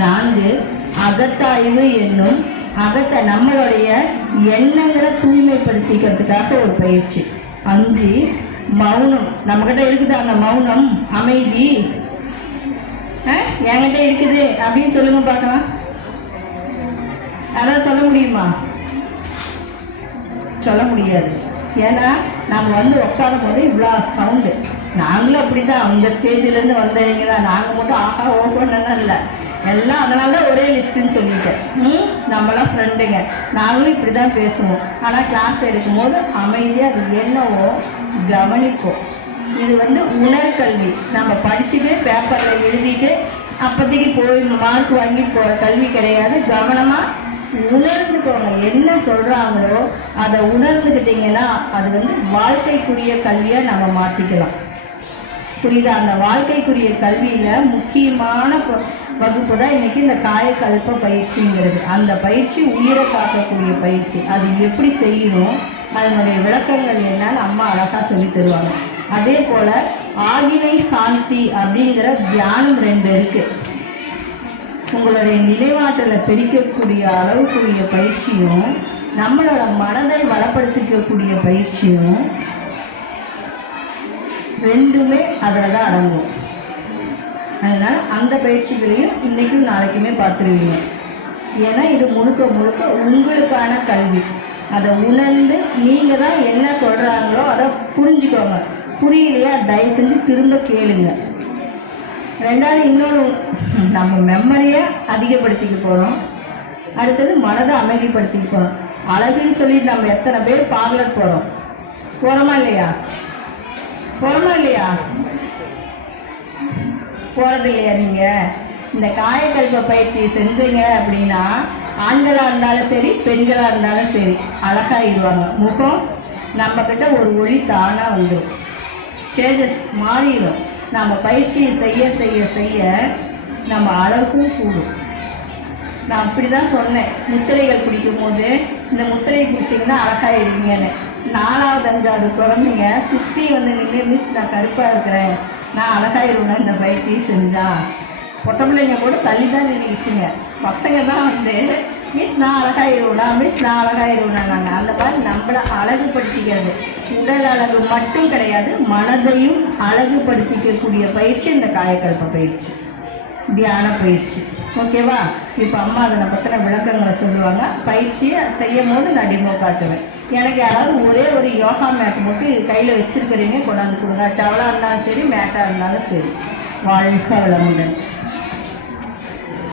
4 அகத்தாய்வு என்னும் நம்மளுடைய எண்ணங்களை தூய்மைப்படுத்திக்கிறதுக்காக ஒரு பயிற்சி. 5 மௌனம். நம்மகிட்ட இருக்குது அந்த மௌனம், அமைதி. என்கிட்ட இருக்குது அப்படின்னு சொல்லுங்க பார்க்கலாம். அதான் சொல்ல முடியுமா? சொல்ல முடியாது. ஏன்னா நம்ம உட்காரும் போது இவ்வளோ சவுண்டு. நாங்களும் அப்படி தான் அந்த ஸ்டேஜிலேருந்து வந்தவங்க தான். நாங்கள் மட்டும் ஆஹா ஓப்பன்னெல்லாம் இல்லை, எல்லாம் அதனால தான் ஒரே லிஸ்ட்டுன்னு சொல்லிட்டேன். நம்மளாம் ஃப்ரெண்டுங்க, நாங்களும் இப்படி தான் பேசுவோம். ஆனால் கிளாஸ் எடுக்கும்போது அமைதியாக அது என்னவோ கவனிப்போம். இது உணர்கல்வி. நம்ம படிச்சுட்டு பேப்பரில் எழுதிட்டு அப்போதைக்கு போய் மார்க் வாங்கி போகிற கல்வி கிடையாது. கவனமாக உணர்ந்துக்கோங்க. என்ன சொல்கிறாங்களோ அதை உணர்ந்துக்கிட்டிங்கன்னா அது வாழ்க்கைக்குரிய கல்வியாக நம்ம மாற்றிக்கலாம். புரியுதா? அந்த வாழ்க்கைக்குரிய கல்வியில் முக்கியமான வகுப்பு தான் இன்றைக்கி இந்த காயக்கல்ப பயிற்சிங்கிறது. அந்த பயிற்சி உயிரை காக்கக்கூடிய பயிற்சி. அது எப்படி செய்யணும், அதனுடைய விளக்கங்கள் என்னன்னு அம்மா அழகாக சொல்லி தருவாங்க. அதே போல் ஆகினை சாந்தி அப்படிங்கிற தியானம் 2 இருக்குது. உங்களுடைய நினைவாற்றலை பெருக்கக்கூடிய அளவுக்குரிய பயிற்சியும் நம்மளோட மனதை வளப்படுத்திக்கக்கூடிய பயிற்சியும் 2மே அதில் தான் அடங்கும். அதனால் அந்த பயிற்சிகளையும் இன்றைக்கும் நாளைக்குமே பார்த்துருவீங்க. ஏன்னா இது முழுக்க முழுக்க உங்களுக்கான கல்வி. அதை உணர்ந்து நீங்கள் தான் என்ன சொல்கிறாங்களோ அதை புரிஞ்சுக்கோங்க. புரியலையா தயவு செஞ்சு திரும்ப கேளுங்க. 2வது இன்னொன்று, நம்ம மெமரியை அதிகப்படுத்திக்க போகிறோம். அடுத்தது மனதை அமைதிப்படுத்திக்க போகிறோம். அழகுன்னு சொல்லிட்டு நம்ம எத்தனை பேர் பார்லர் போகிறோமா இல்லையா? போகிறது இல்லையா? நீங்கள் இந்த காயக்கல்ப பயிற்சி செஞ்சீங்க அப்படின்னா ஆண்களாக இருந்தாலும் சரி பெண்களாக இருந்தாலும் சரி அழகாகிடுவாங்க. முகம் நம்மக்கிட்ட ஒரு ஒளி தானாக வந்துடும், சேஞ்சஸ் மாறிடும். நம்ம பயிற்சியை செய்ய செய்ய செய்ய நம்ம அழகும் கூடும். நான் அப்படி தான் சொன்னேன், முத்திரைகள் பிடிக்கும் போது இந்த முத்திரையை பிடிச்சிங்கன்னா அழகாயிருவீங்கன்னு. 4வது 5வது குழந்தைங்க சுற்றி நின்று மிஸ் நான் கருப்பாக இருக்கிறேன், நான் அழகாயிருவேன் இந்த பயிற்சியை செஞ்சா. பொட்ட பிள்ளைங்க கூட தள்ளி தான் நினைச்சுங்க. பசங்க தான் மிஸ் நான் அழகாயிருவேனா, மிஸ் நான் அழகாயிருவேனா. நாங்கள் அந்த மாதிரி நம்மளை அழகுபடுத்திக்கிறது. உடல் அழகு மட்டும் கிடையாது, மனதையும் அழகுபடுத்திக்கக்கூடிய பயிற்சி இந்த காயக்கல்ப பயிற்சி, தியான பயிற்சி. ஓகேவா? இப்போ அம்மா அதை பற்றின விளக்கங்களை சொல்லுவாங்க. பயிற்சியை செய்யும் போது நான் டெமோ காட்டுவேன். எனக்கு யாராவது ஒரே ஒரு யோகா மேட் மட்டும் கையில் வச்சுருக்கிறீங்க, கொண்டாந்து கொடுங்க. டவலாக இருந்தாலும் சரி, மேட்டாக இருந்தாலும் சரி. வாழ்க வளமுடன்.